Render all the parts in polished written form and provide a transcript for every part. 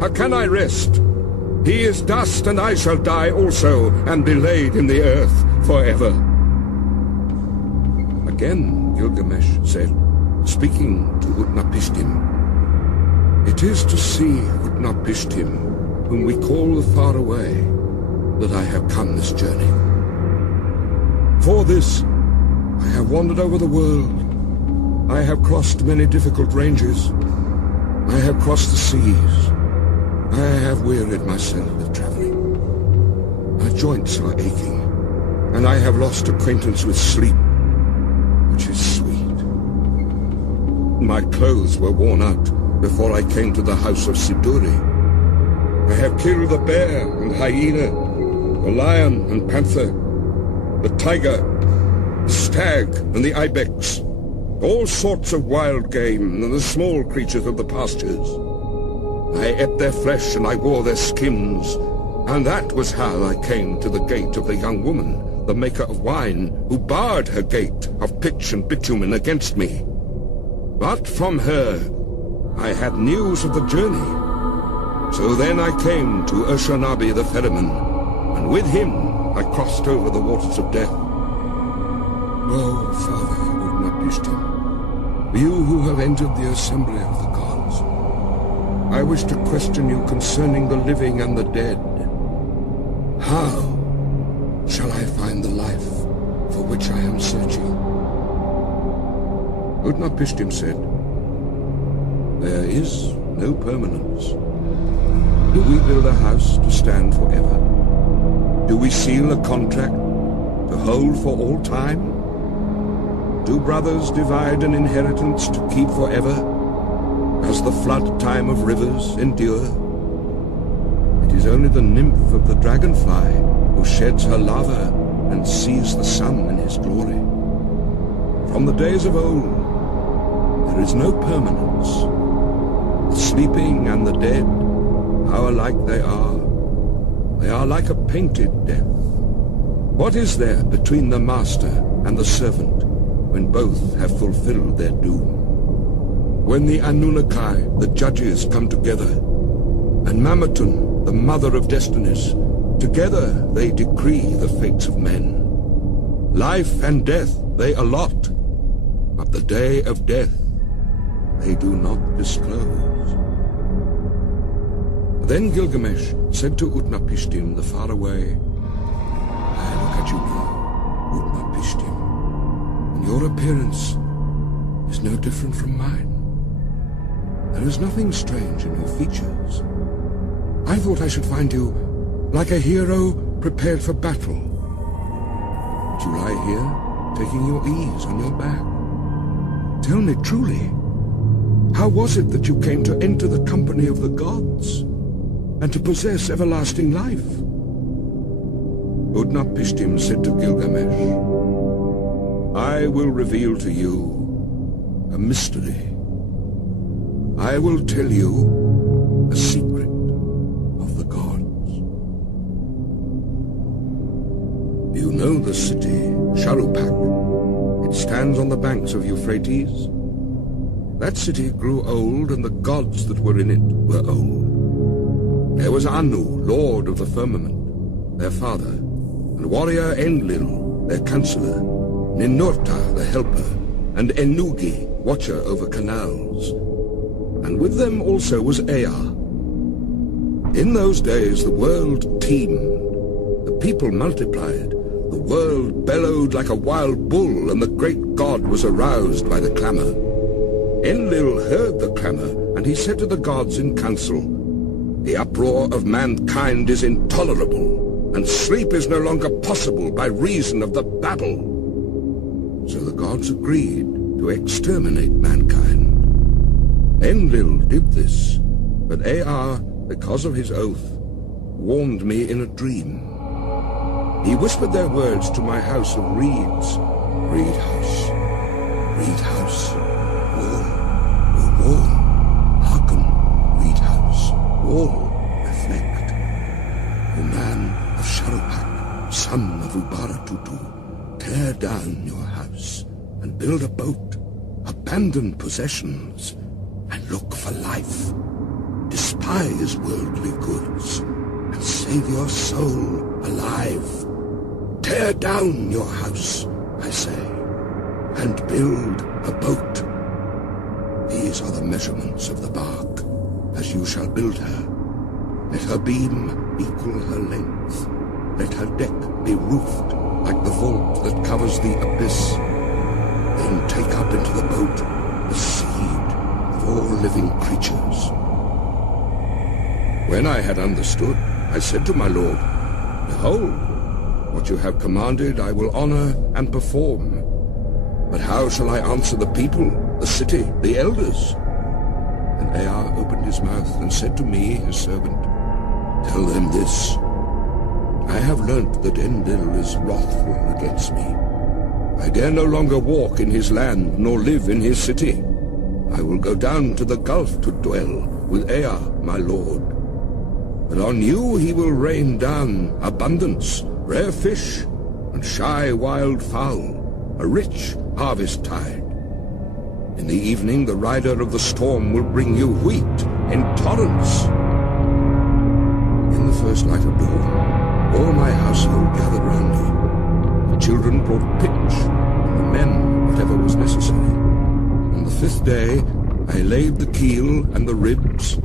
How can I rest? He is dust, and I shall die also, and be laid in the earth forever. Again Gilgamesh said, speaking to Utnapishtim, "It is to see Utnapishtim, whom we call the Far Away, that I have come this journey. For this, I have wandered over the world. I have crossed many difficult ranges. I have crossed the seas. I have wearied myself with traveling. My joints are aching, and I have lost acquaintance with sleep, which is sweet. My clothes were worn out before I came to the house of Siduri. I have killed the bear and hyena, the lion and panther, the tiger, the stag and the ibex, all sorts of wild game and the small creatures of the pastures. I ate their flesh and I wore their skins, and that was how I came to the gate of the young woman, the maker of wine, who barred her gate of pitch and bitumen against me. But from her I had news of the journey. So then I came to Ashurbanipal the ferryman, and with him I crossed over the waters of death. Oh, Father Utnapishtim, you who have entered the assembly of the gods, I wish to question you concerning the living and the dead. How shall I find the life for which I am searching? Utnapishtim said, there is no permanence. Do we build a house to stand forever? Do we seal a contract to hold for all time? Do brothers divide an inheritance to keep forever? Does the flood time of rivers endure? It is only the nymph of the dragonfly who sheds her lava and sees the sun in his glory. From the days of old, there is no permanence. The sleeping and the dead, how alike they are. They are like a painted death. What is there between the master and the servant when both have fulfilled their doom? When the Anunnaki, the judges, come together, and Mametun, the mother of destinies, together they decree the fates of men. Life and death they allot, but the day of death they do not disclose. Then Gilgamesh said to Utnapishtim the Far Away, I look at you now, Utnapishtim, and your appearance is no different from mine. There is nothing strange in your features. I thought I should find you like a hero prepared for battle. But you lie here, taking your ease on your back. Tell me truly, how was it that you came to enter the company of the gods, and to possess everlasting life? Utnapishtim said to Gilgamesh, I will reveal to you a mystery. I will tell you a secret of the gods. You know the city, Sharupak. It stands on the banks of Euphrates. That city grew old, and the gods that were in it were old. There was Anu, lord of the firmament, their father, and warrior Enlil, their counselor, Ninurta, the helper, and Ennugi, watcher over canals. And with them also was Ea. In those days the world teemed, the people multiplied, the world bellowed like a wild bull, and the great god was aroused by the clamor. Enlil heard the clamor, and he said to the gods in council, the uproar of mankind is intolerable, and sleep is no longer possible by reason of the babel. So the gods agreed to exterminate mankind. Enlil did this, but Ea, because of his oath, warned me in a dream. He whispered their words to my house of reeds. Reed house, wall, wall, hearken, reed house, wall, reflect. O man of Sharupak, son of Ubaratutu, tear down your house and build a boat, abandon possessions, and look for life. Despise worldly goods, and save your soul alive. Tear down your house, I say, and build a boat. These are the measurements of the bark, as you shall build her. Let her beam equal her length. Let her deck be roofed like the vault that covers the abyss. Then take up into the boat the seed of all living creatures. When I had understood, I said to my lord, Behold, what you have commanded I will honor and perform. But how shall I answer the people, the city, the elders? And Ea opened his mouth and said to me, his servant, Tell them this. I have learnt that Enlil is wrathful against me. I dare no longer walk in his land, nor live in his city. I will go down to the gulf to dwell with Ea, my lord. But on you he will rain down abundance, rare fish, and shy wild fowl, a rich harvest tide. In the evening the rider of the storm will bring you wheat in torrents. In the first light of dawn, all my household gathered round me. The children brought pitch, and the men whatever was necessary. On the fifth day I laid the keel and the ribs.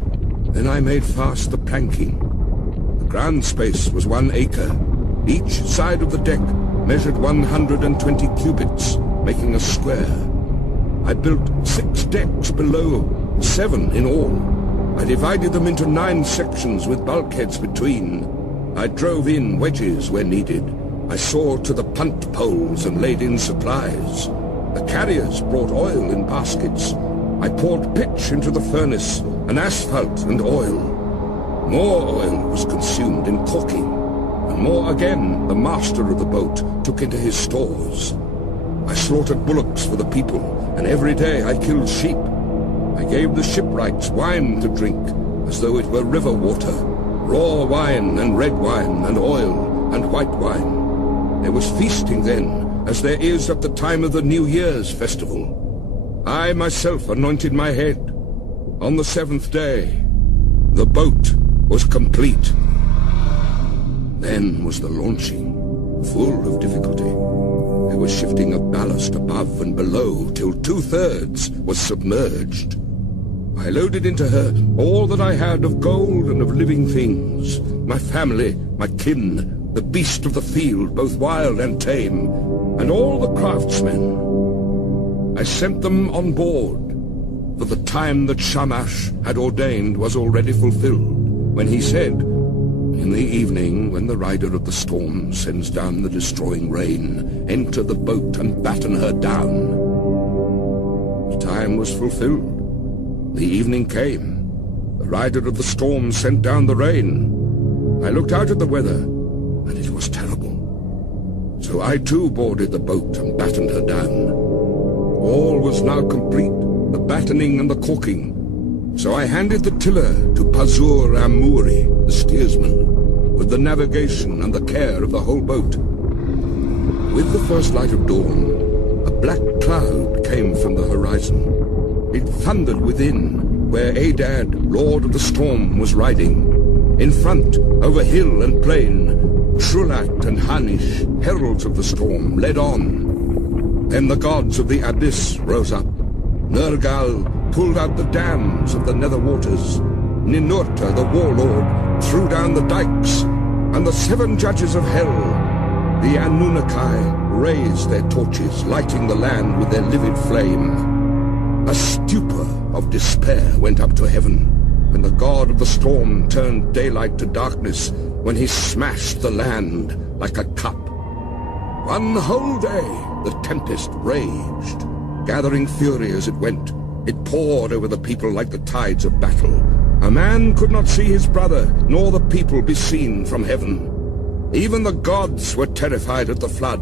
Then I made fast the planking. The ground space was 1 acre. Each side of the deck measured 120 cubits, making a square. I built 6 decks below, 7 in all. I divided them into 9 sections with bulkheads between. I drove in wedges where needed. I saw to the punt poles and laid in supplies. The carriers brought oil in baskets. I poured pitch into the furnace, and asphalt and oil. More oil was consumed in caulking, and more again the master of the boat took into his stores. I slaughtered bullocks for the people, and every day I killed sheep. I gave the shipwrights wine to drink, as though it were river water, raw wine and red wine and oil and white wine. There was feasting then, as there is at the time of the New Year's festival. I myself anointed my head. On the 7th day, the boat was complete. Then was the launching, full of difficulty. There was shifting of ballast above and below till 2/3 was submerged. I loaded into her all that I had of gold and of living things, my family, my kin, the beast of the field, both wild and tame, and all the craftsmen. I sent them on board, for the time that Shamash had ordained was already fulfilled, when he said, In the evening, when the rider of the storm sends down the destroying rain, enter the boat and batten her down. The time was fulfilled. The evening came. The rider of the storm sent down the rain. I looked out at the weather, and it was terrible. So I too boarded the boat and battened her down. All was now complete, the battening and the caulking. So I handed the tiller to Pazur Amuri, the steersman, with the navigation and the care of the whole boat. With the first light of dawn, a black cloud came from the horizon. It thundered within, where Adad, lord of the storm, was riding. In front, over hill and plain, Shulat and Hanish, heralds of the storm, led on. Then the gods of the abyss rose up. Nergal pulled out the dams of the nether waters. Ninurta, the warlord, threw down the dikes. And the 7 judges of hell, the Anunnaki, raised their torches, lighting the land with their livid flame. A stupor of despair went up to heaven, when the god of the storm turned daylight to darkness, when he smashed the land like a cup. 1 whole day the tempest raged, gathering fury as it went. It poured over the people like the tides of battle. A man could not see his brother, nor the people be seen from heaven. Even the gods were terrified at the flood.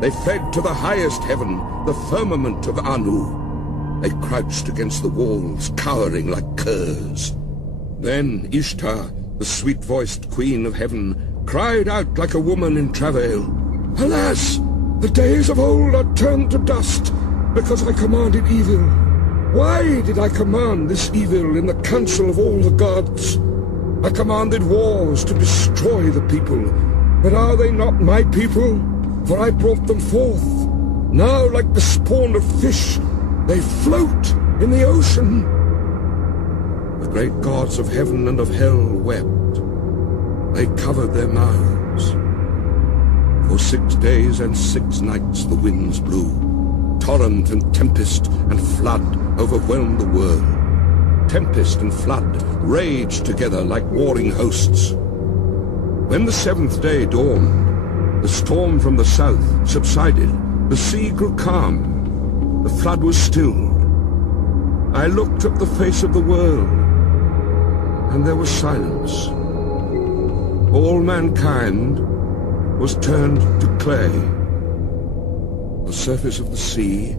They fled to the highest heaven, the firmament of Anu. They crouched against the walls, cowering like curs. Then Ishtar, the sweet-voiced queen of heaven, cried out like a woman in travail, Alas! The days of old are turned to dust, because I commanded evil. Why did I command this evil in the council of all the gods? I commanded wars to destroy the people. But are they not my people? For I brought them forth. Now, like the spawn of fish, they float in the ocean. The great gods of heaven and of hell wept. They covered their mouths. For 6 days and 6 nights the winds blew. Torrent and tempest and flood overwhelmed the world. Tempest and flood raged together like warring hosts. When the 7th day dawned, the storm from the south subsided. The sea grew calm. The flood was stilled. I looked up the face of the world, and there was silence. All mankind was turned to clay. The surface of the sea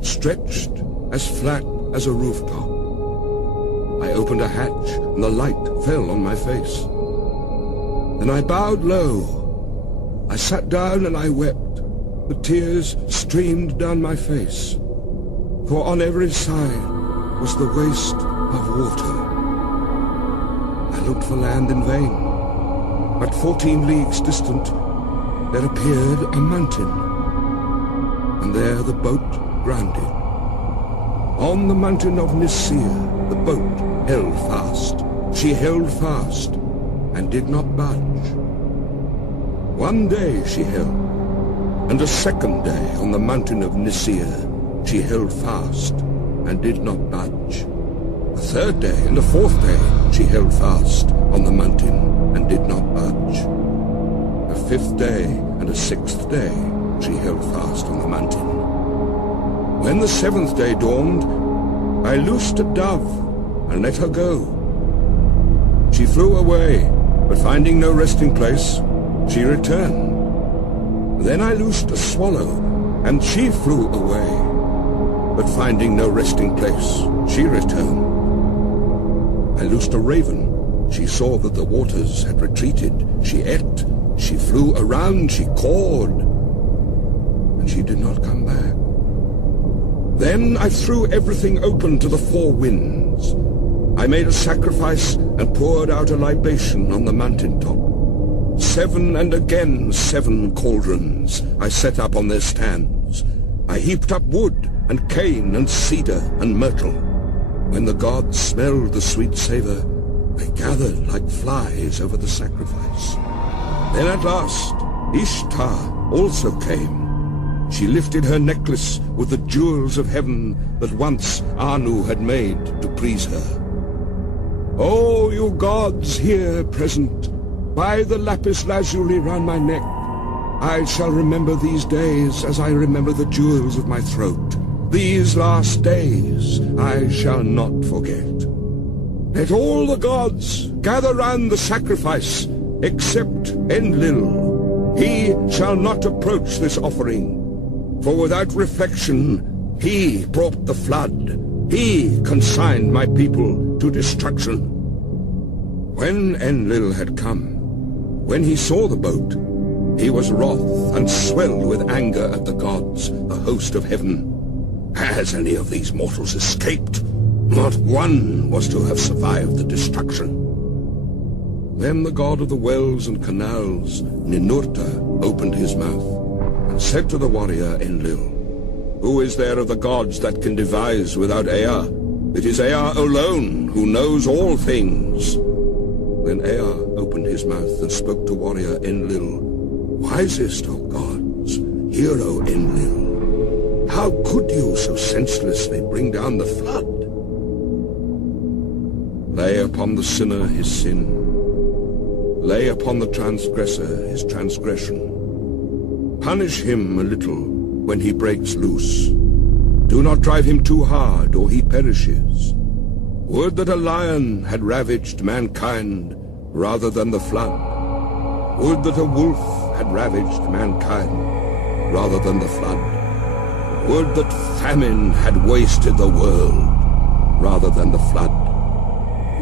stretched as flat as a rooftop. I opened a hatch, and the light fell on my face. Then I bowed low. I sat down and I wept. The tears streamed down my face. For on every side was the waste of water. I looked for land in vain. But 14 leagues distant, there appeared a mountain. And there the boat grounded. On the mountain of Nisir, the boat held fast. She held fast and did not budge. 1 day she held, and a 2nd day on the mountain of Nisir she held fast and did not budge. A 3rd day and a 4th day she held fast on the mountain and did not budge. A 5th day and a 6th day she held fast on the mountain. When the 7th day dawned, I loosed a dove and let her go. She flew away, but finding no resting place, she returned. Then I loosed a swallow, and she flew away, but finding no resting place, she returned. I loosed a raven. She saw that the waters had retreated. She ate, she flew around, she cawed, and she did not come back. Then I threw everything open to the 4 winds. I made a sacrifice and poured out a libation on the mountaintop. 7 and again 7 cauldrons I set up on their stands. I heaped up wood and cane and cedar and myrtle. When the gods smelled the sweet savor, they gathered like flies over the sacrifice. Then at last Ishtar also came. She lifted her necklace with the jewels of heaven that once Anu had made to please her. Oh, you gods here present, by the lapis lazuli round my neck, I shall remember these days as I remember the jewels of my throat. These last days I shall not forget. Let all the gods gather round the sacrifice, except Enlil. He shall not approach this offering, for without reflection he brought the flood. He consigned my people to destruction. When Enlil had come, when he saw the boat, he was wroth and swelled with anger at the gods, the host of heaven. Has any of these mortals escaped? Not one was to have survived the destruction. Then the god of the wells and canals, Ninurta, opened his mouth and said to the warrior Enlil, "Who is there of the gods that can devise without Ea? It is Ea alone who knows all things." Then Ea opened his mouth and spoke to warrior Enlil, "Wisest of gods, hero Enlil, how could you so senselessly bring down the flood? Lay upon the sinner his sin. Lay upon the transgressor his transgression. Punish him a little when he breaks loose. Do not drive him too hard, or he perishes. Would that a lion had ravaged mankind rather than the flood. Would that a wolf had ravaged mankind rather than the flood. Would that famine had wasted the world rather than the flood.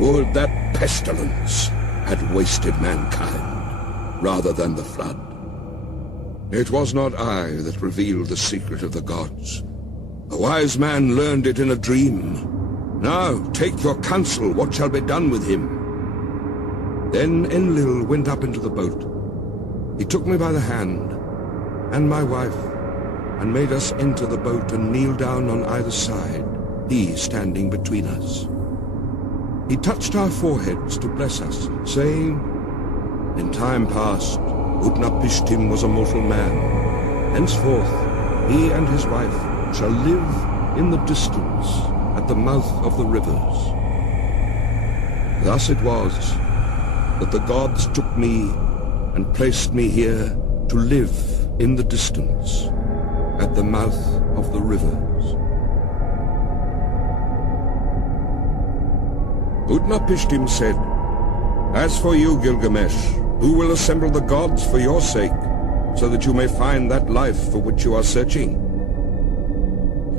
Would that pestilence had wasted mankind rather than the flood. It was not I that revealed the secret of the gods. A wise man learned it in a dream. Now take your counsel, what shall be done with him? Then Enlil went up into the boat. He took me by the hand, and my wife, and made us enter the boat and kneel down on either side, he standing between us. He touched our foreheads to bless us, saying, "In time past, Utnapishtim was a mortal man. Henceforth, he and his wife shall live in the distance at the mouth of the rivers." Thus it was that the gods took me and placed me here to live in the distance at the mouth of the rivers. Utnapishtim said, "As for you, Gilgamesh, who will assemble the gods for your sake, so that you may find that life for which you are searching?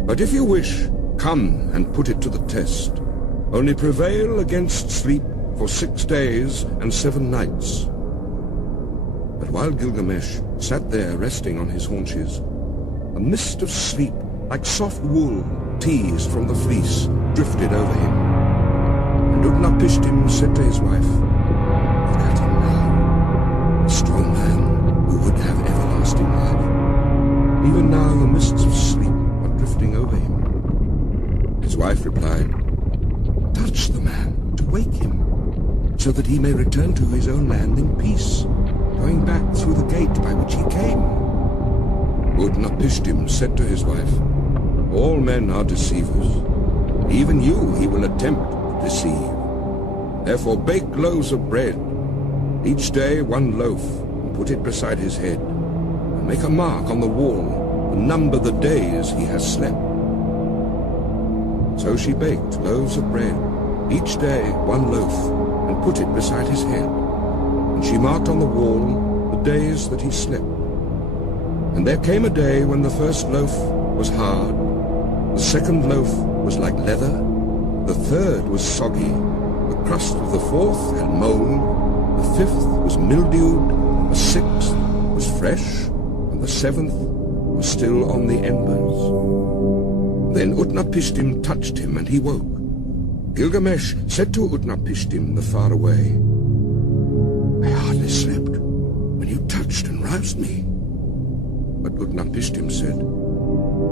But if you wish, come and put it to the test. Only prevail against sleep for 6 days and 7 nights." But while Gilgamesh sat there resting on his haunches, a mist of sleep, like soft wool teased from the fleece, drifted over him. And Utnapishtim said to his wife, "Look at him now, a strong man who would have everlasting life. Even now the mists of sleep are drifting over him." His wife replied, "Touch the man to wake him, so that he may return to his own land in peace, going back through the gate by which he came." Utnapishtim said to his wife, "All men are deceivers. Even you he will attempt to deceive. Therefore bake loaves of bread, each day 1 loaf, and put it beside his head, and make a mark on the wall to number the days he has slept." So she baked loaves of bread, each day 1 loaf, and put it beside his head. And she marked on the wall the days that he slept. And there came a day when the first loaf was hard, the second loaf was like leather, the third was soggy, the crust of the fourth had mold, the fifth was mildewed, the sixth was fresh, and the seventh was still on the embers. Then Utnapishtim touched him, and he woke. Gilgamesh said to Utnapishtim the faraway, "I hardly slept when you touched and roused me." But Utnapishtim said,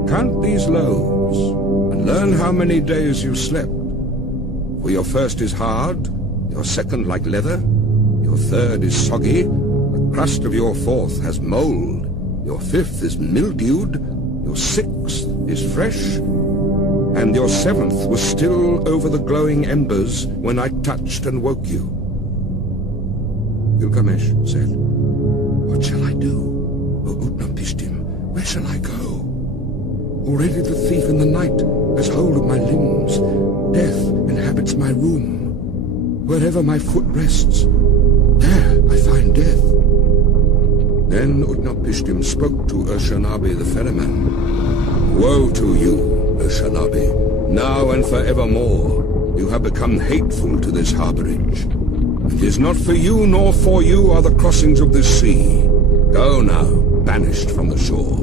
"Count these loaves, and learn how many days you slept. For your first is hard, your second like leather, your third is soggy, the crust of your fourth has mold, your fifth is mildewed, your sixth is fresh, and your seventh was still over the glowing embers when I touched and woke you." Gilgamesh said, "What shall I do, O Utnapishtim? Where shall I go? Already the thief in the night has hold of my limbs. Death inhabits my room. Wherever my foot rests, there I find death." Then Utnapishtim spoke to Ashurbanipal the ferryman. "Woe to you, Ashurbanipal! Now and forevermore you have become hateful to this harborage. It is not for you nor for you are the crossings of this sea. Go now, banished from the shore.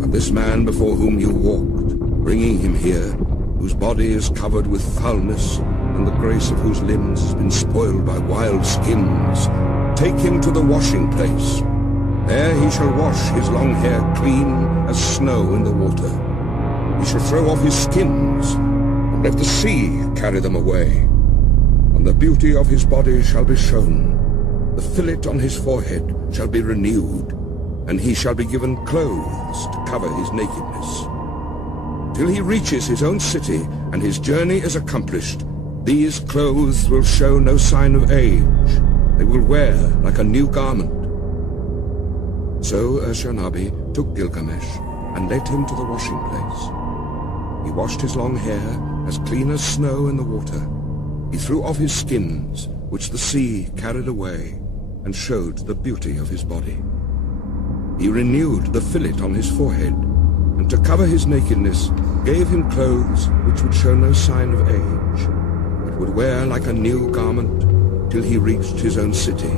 But this man before whom you walked, bringing him here, whose body is covered with foulness, and the grace of whose limbs has been spoiled by wild skins, take him to the washing place. There he shall wash his long hair clean as snow in the water. He shall throw off his skins, and let the sea carry them away. And the beauty of his body shall be shown. The fillet on his forehead shall be renewed, and he shall be given clothes to cover his nakedness. Till he reaches his own city, and his journey is accomplished, these clothes will show no sign of age. They will wear like a new garment." So Ashurbanipal took Gilgamesh and led him to the washing place. He washed his long hair as clean as snow in the water. He threw off his skins, which the sea carried away, and showed the beauty of his body. He renewed the fillet on his forehead, and to cover his nakedness gave him clothes which would show no sign of age, but would wear like a new garment till he reached his own city,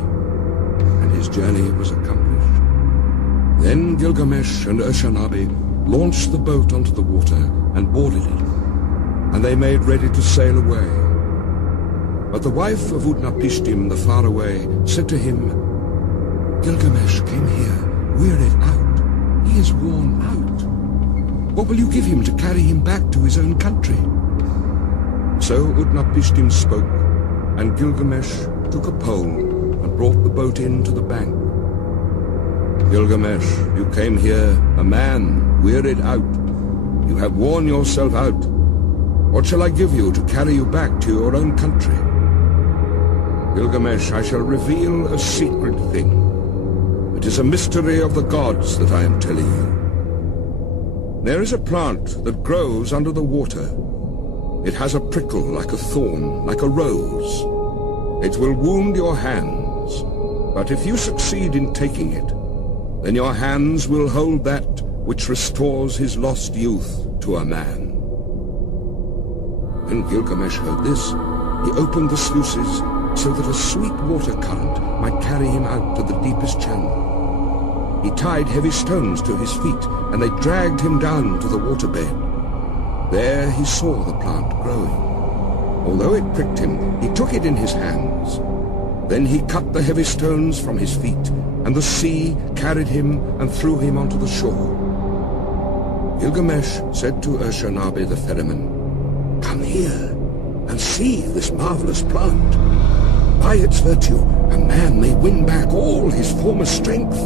and his journey was accomplished. Then Gilgamesh and Ashurbanipal launched the boat onto the water and boarded it, and they made ready to sail away. But the wife of Utnapishtim the faraway said to him, "Gilgamesh came here wearied out. He is worn out. What will you give him to carry him back to his own country?" So Utnapishtim spoke, and Gilgamesh took a pole and brought the boat in to the bank. "Gilgamesh, you came here a man, wearied out. You have worn yourself out. What shall I give you to carry you back to your own country?" "Gilgamesh, I shall reveal a secret thing. It is a mystery of the gods that I am telling you. There is a plant that grows under the water. It has a prickle like a thorn, like a rose. It will wound your hands, but if you succeed in taking it, then your hands will hold that which restores his lost youth to a man." When Gilgamesh heard this, he opened the sluices so that a sweet water current might carry him out to the deepest channel. He tied heavy stones to his feet, and they dragged him down to the waterbed. There he saw the plant growing. Although it pricked him, he took it in his hands. Then he cut the heavy stones from his feet, and the sea carried him and threw him onto the shore. Gilgamesh said to Ashurbanipal the ferryman, "Come here and see this marvelous plant. By its virtue, a man may win back all his former strength.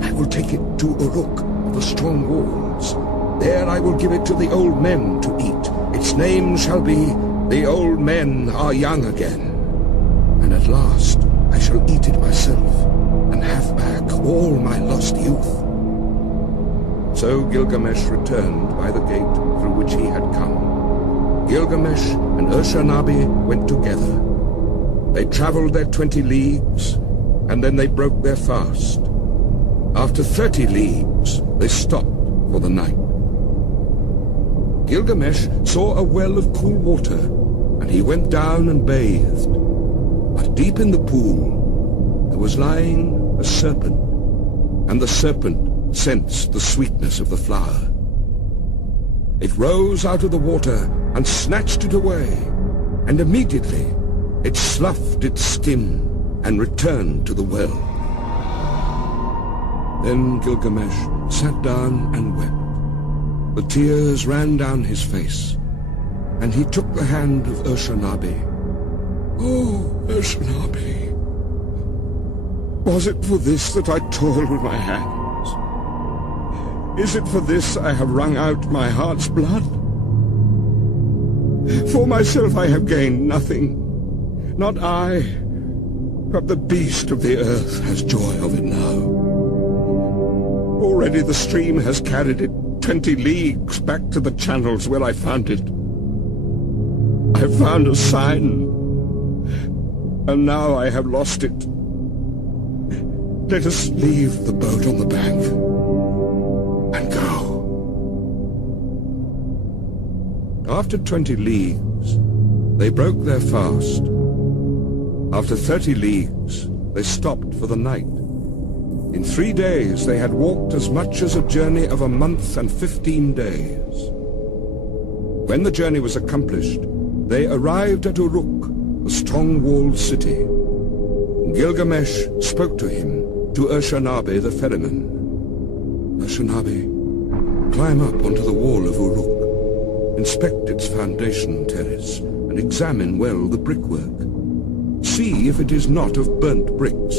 I will take it to Uruk of the strong walls. There I will give it to the old men to eat. Its name shall be, 'The Old Men Are Young Again.' And at last I shall eat it myself and have back all my lost youth." So Gilgamesh returned by the gate through which he had come. Gilgamesh and Ashurbanipal went together. They traveled their 20 leagues, and then they broke their fast. After 30 leagues, they stopped for the night. Gilgamesh saw a well of cool water, and he went down and bathed. But deep in the pool, there was lying a serpent, and the serpent sensed the sweetness of the flower. It rose out of the water and snatched it away, and immediately it sloughed its skin and returned to the well. Then Gilgamesh sat down and wept. The tears ran down his face, and he took the hand of Ashurbanipal. "Oh, Ashurbanipal, was it for this that I toiled with my hands? Is it for this I have wrung out my heart's blood? For myself I have gained nothing, not I, but the beast of the earth has joy of it now. Already the stream has carried it 20 leagues back to the channels where I found it. I have found a sign, and now I have lost it. Let us leave the boat on the bank and go." After 20 leagues, they broke their fast. After 30 leagues, they stopped for the night. In 3 days they had walked as much as a journey of a month and 15 days. When the journey was accomplished, they arrived at Uruk, a strong-walled city. Gilgamesh spoke to him, to Ashurbanipal the ferryman. "Ashurbanipal, climb up onto the wall of Uruk. Inspect its foundation terrace and examine well the brickwork. See if it is not of burnt bricks.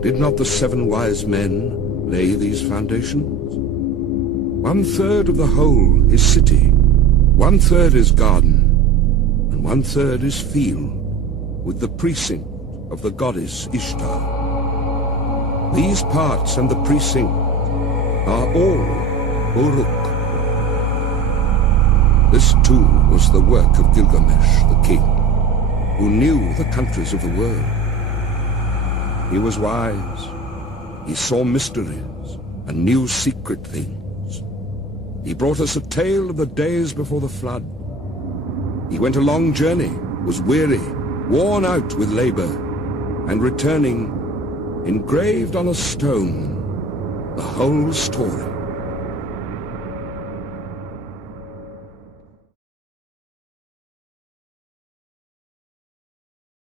Did not the 7 wise men lay these foundations? 1/3 of the whole is city, 1/3 is garden, and 1/3 is field, with the precinct of the goddess Ishtar. These parts and the precinct are all Uruk." This too was the work of Gilgamesh the king, who knew the countries of the world. He was wise. He saw mysteries and knew secret things. He brought us a tale of the days before the flood. He went a long journey, was weary, worn out with labor, and returning, engraved on a stone the whole story